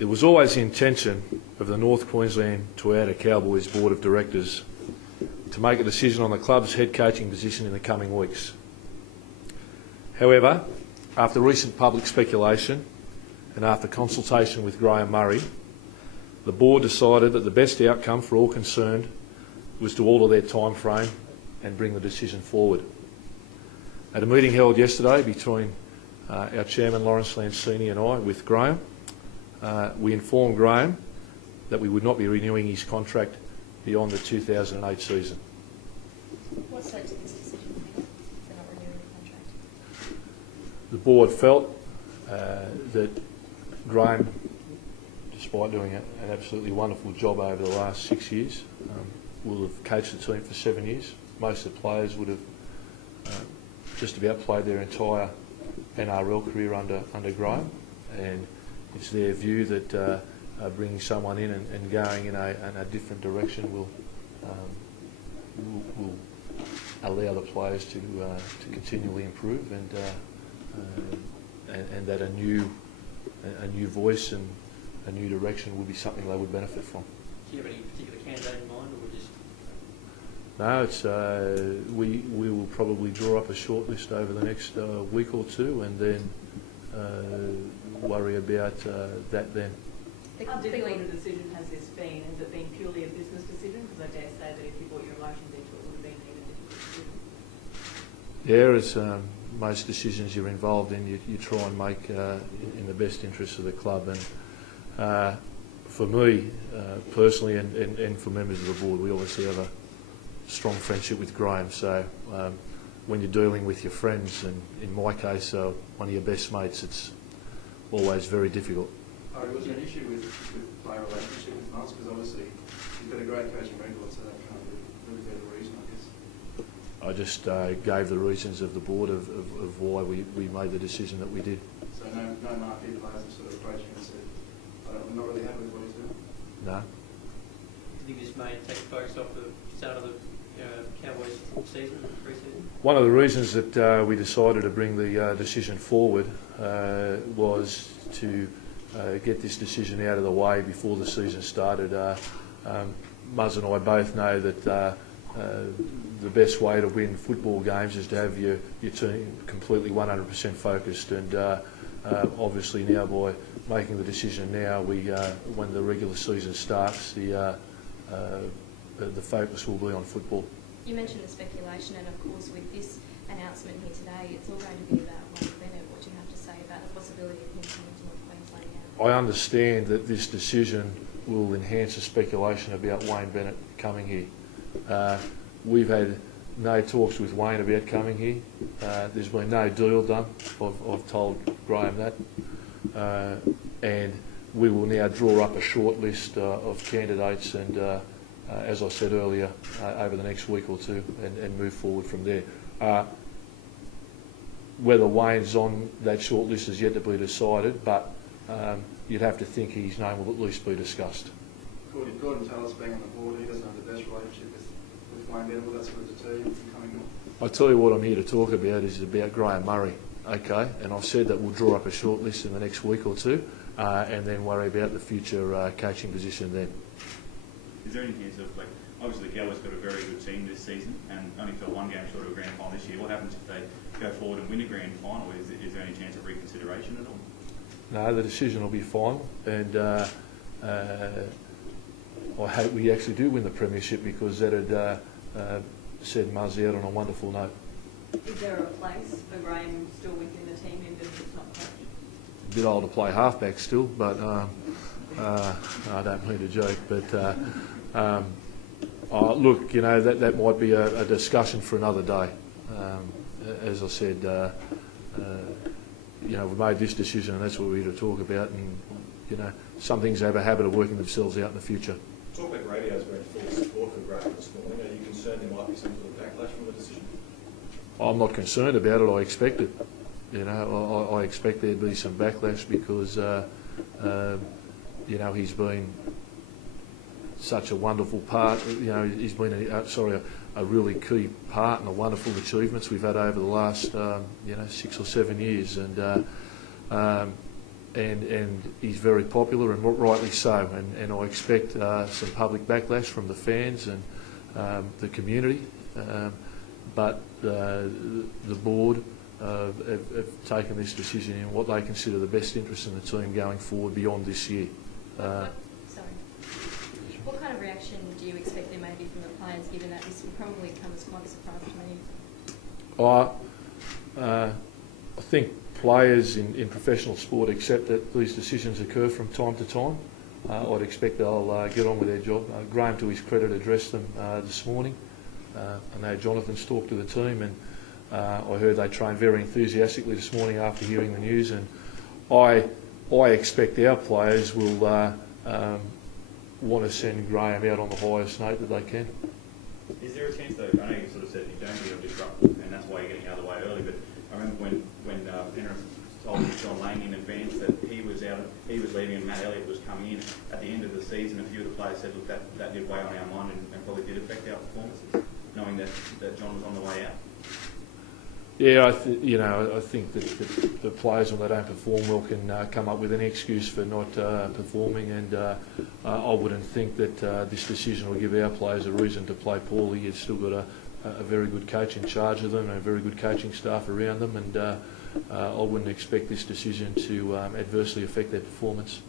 It was always the intention of the North Queensland Toyota Cowboys Board of Directors to make a decision on the club's head coaching position in the coming weeks. However, after recent public speculation and after consultation with Graham Murray, the board decided that the best outcome for all concerned was to alter their time frame and bring the decision forward. At a meeting held yesterday between our chairman Lawrence Lancini and I with Graham, we informed Graham that we would not be renewing his contract beyond the 2008 season. What's led to this decision for not renewing the contract? The board felt that Graham, despite doing an absolutely wonderful job over the last 6 years, will have coached the team for 7 years. Most of the players would have just about played their entire NRL career under Graham, and it's their view that bringing someone in and going in a different direction will allow the players to continually improve, and that a new voice and a new direction would be something they would benefit from. Do you have any particular candidate in mind, or just? No, it's we will probably draw up a short list over the next week or two, and then worry about that then. How difficult a decision has this been? Has it been purely a business decision? Because I dare say that if you brought your emotions into it, it would have been an even difficult decision. Yeah, as most decisions you're involved in, you try and make in the best interests of the club. And for me personally, and for members of the board, we obviously have a strong friendship with Graham. So when you're dealing with your friends, and in my case, one of your best mates, it's always very difficult. Was there an issue with player relationship with Musk? Because obviously you've got a great coaching record, so that can't really be the reason, I guess. I just gave the reasons of the board of why we made the decision that we did. So no marquee players have sort of approached you and said, I'm not really happy with what he's doing? No. Do you think this may take focus off the start of the Cowboys season, pre-season? One of the reasons that we decided to bring the decision forward was to get this decision out of the way before the season started. Muzz and I both know that the best way to win football games is to have your team completely 100% focused, and obviously now by making the decision now, when the regular season starts, the focus will be on football. You mentioned the speculation, and of course with this announcement here today, it's all going to be about Wayne Bennett. What do you have to say about the possibility of him coming to North Queensland now? I understand that this decision will enhance the speculation about Wayne Bennett coming here. We've had no talks with Wayne about coming here. There's been no deal done. I've told Graham that. And we will now draw up a short list of candidates, and as I said earlier, over the next week or two, and move forward from there. Whether Wayne's on that short list is yet to be decided, but you'd have to think his name will at least be discussed. Gordon Tallis being on the board, he doesn't have the best relationship with Wayne Bennett. Will that sort of deter him from coming on? I tell you what I'm here to talk about is about Graham Murray, okay? And I've said that we'll draw up a short list in the next week or two, and then worry about the future coaching position then. Is there any chance of, obviously the Cowboys got a very good team this season and only fell one game short of a grand final this year. What happens if they go forward and win a grand final? Is there any chance of reconsideration at all? No, the decision will be final, and I hope we actually do win the premiership, because that had set Muzz out on a wonderful note. Is there a place for Graham still within the team, even if it's not coached? A bit old to play halfback still, but I don't mean to joke. But look, that might be a discussion for another day. As I said, we've made this decision, and that's what we're here to talk about. And some things have a habit of working themselves out in the future. Talkback Radio's been full support for Graham this morning. Are you concerned there might be some sort of backlash from the decision? I'm not concerned about it. I expect it. I expect there'd be some backlash, because he's been such a wonderful part. He's been a really key part in the wonderful achievements we've had over the last 6 or 7 years, and and he's very popular, and rightly so. And I expect some public backlash from the fans and the community. But the board have taken this decision in what they consider the best interest in the team going forward beyond this year. What kind of reaction do you expect there may be from the players, given that this will probably come as quite a surprise to many? I think players in professional sport accept that these decisions occur from time to time. I'd expect they'll get on with their job. Graham, to his credit, addressed them this morning. I know Jonathan's talked to the team, and I heard they trained very enthusiastically this morning after hearing the news. And I expect our players will want to send Graham out on the highest note that they can. Is there a chance, though, I know you sort of said you don't think it'll disrupt, and that's why you're getting out of the way early, but I remember when Penrith told John Lane in advance that he was leaving and Matt Elliott was coming in, at the end of the season a few of the players said, look, that did weigh on our mind and probably did affect our performances, knowing that John was on the way out. Yeah, I think that the players, when they don't perform well, can come up with an excuse for not performing, and I wouldn't think that this decision will give our players a reason to play poorly. You've still got a very good coach in charge of them and a very good coaching staff around them, and I wouldn't expect this decision to adversely affect their performance.